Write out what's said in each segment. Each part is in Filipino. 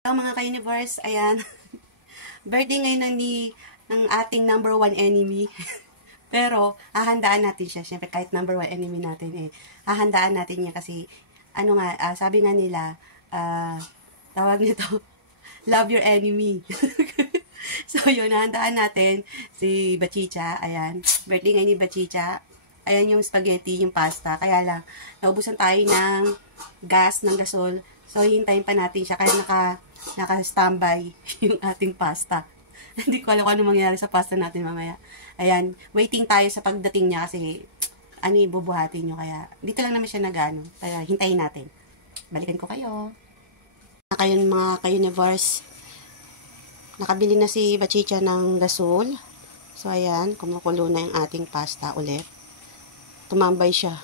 Hello mga ka-universe, ayan. Birthday ngayon ng ating number one enemy. Pero, hahandaan natin siya. Siyempre, kahit number one enemy natin hahandaan natin niya kasi, sabi nga nila, tawag nito, love your enemy. So, yun, hahandaan natin si Bachicha, ayan. Birthday ngayon ni Bachicha. Ayan yung spaghetti, yung pasta. Kaya lang, naubusan tayo ng gasol. So, hintayin pa natin siya kaya naka-standby yung ating pasta. Hindi ko alam kung ano mangyayari sa pasta natin mamaya. Ayan, waiting tayo sa pagdating niya kasi bubuhatin nyo. Kaya, dito lang naman siya nagano. Kaya, hintayin natin. Balikan ko kayo. Mga ka-universe, nakabili na si Bachicha ng gasol. So, ayan, kumukulo na yung ating pasta ulit. Tumambay siya.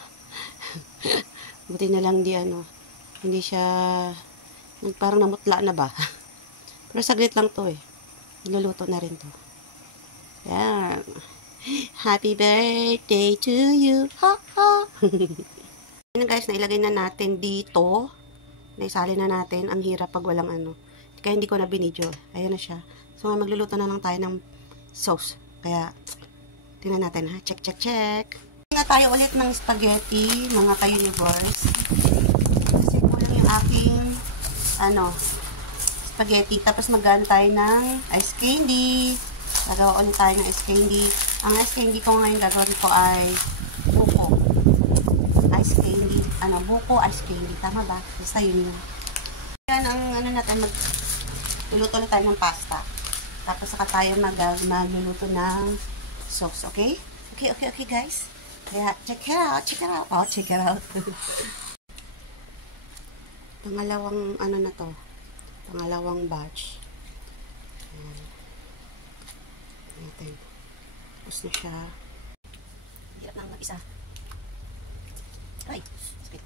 Buti na lang hindi siya, parang namutla na ba? Pero saglit lang to Niluluto na rin to. Yan. Happy birthday to you. Ha ha. Ayan guys, nailagay na natin dito. Naisali na natin. Ang hirap pag walang Kaya hindi ko na binidyo. Ayan na siya. So, magluluto na lang tayo ng sauce. Kaya, tingnan natin ha. Check, check, check. Nga tayo ulit ng spaghetti, mga ka-universe. Kasi kulang yung aking, spaghetti. Tapos magano tayo ng ice candy. Gagawa ulit tayo ng ice candy. Ang ice candy ko ngayon gagawin ko ay buko. Ice candy. Buko ice candy. Tama ba? Basta yun yun. Yan ang natin, magluluto na tayo ng pasta. Tapos saka tayo magluluto ng sauce. Okay? Okay guys. Kaya, check it out. Oh, check it out. Pangalawang, na to. Pangalawang batch. Ayan. Ayan. Tapos na siya. Hirap na mag-isa. Ay, sakit.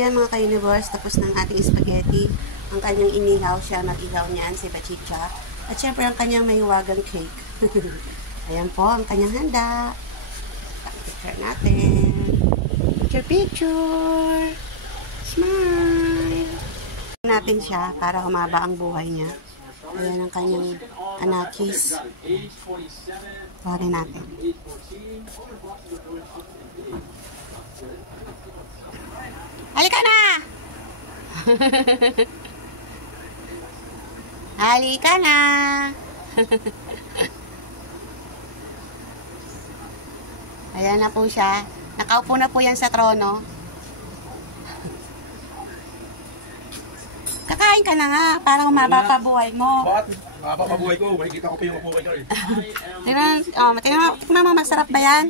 Yan mga ka-universe, tapos ng ating spaghetti. Ang kanyang inihaw siya, mag-ihaw niyan si Bachicha. At syempre ang kanyang mahiwagang cake. Ayan po ang kanyang handa. Picture natin. Picture! Smile! Natin siya para humaba ang buhay niya. Ayan ang kanyang anakis. Pari natin. Halika na! Halika na! Ayan na po siya. Nakaupo na po yan sa trono. kumain ka na nga. Parang umaba pa buhay mo. Bakit? Mapapabuhay ko. Makikita ko pa yung mabuhay ko eh. Tingnan mo, masarap ba yan?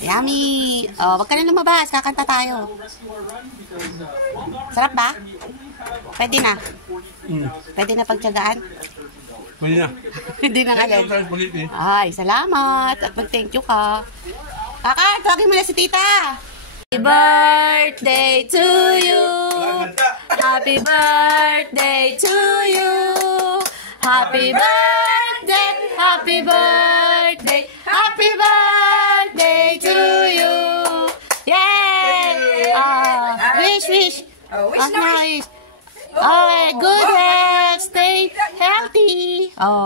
Yummy! Oh, wag ka na lumabas. Kakanta tayo. Sarap ba? Pwede na. Pwede na pagtyagaan? Mali na. Hindi na agad. Ay, salamat. At mag-thank you ka. Kaka, tawagin mo na si tita. Happy birthday to you. Happy birthday to you. Happy birthday, happy birthday, happy birthday to you. Yay! Wish. Wish. Oh, good health, stay healthy. Oh.